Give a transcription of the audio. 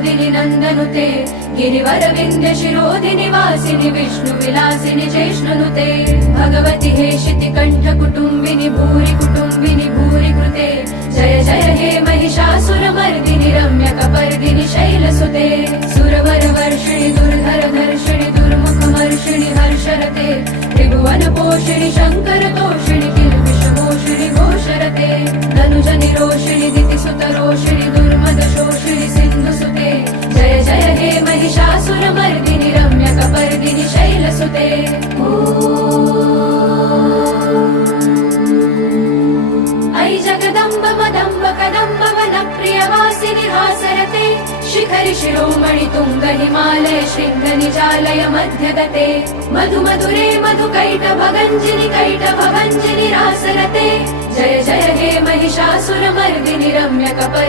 विनोदिनि नन्दनुते गिरिवर विन्ध्य शिरोधिनि वासिनि विष्णु विलासिनि चेष्णुनुते भगवति हेशिति कण्ठ कुटुम्बिनि भूरि कृते जय जय हे महिषासुरमर्दिनि रम्यकपर्दिनि शैलसुते सुरवर वर्षिणि दुर्धर धर्षिणि दुर्मुखमर्षिणि हर्षरते त्रिभुवन पोषिणि शङ्कर तोषिणि किल्बिषमोषिणि घोषरते धनुजनि रोषिणि दितिसुत रोषिणि दुर्मद शोषिणि सिन्धुसुते जय जय हे महिषासुरमर्दिनि रम्यकपर्दिनि शैलसुते ऐ जगदम्ब मदम्ब कदम्ब वनप्रियवासिनि हासरते शिखरि शिरोमणि तुङ्ग हिमालय शृङ्ग निजालय मध्यगते मधु मधुरे मधुकैटभगञ्जिनि रासरते जय जय हे महिषासुरमर्दिनि रम्यकपर्दिनि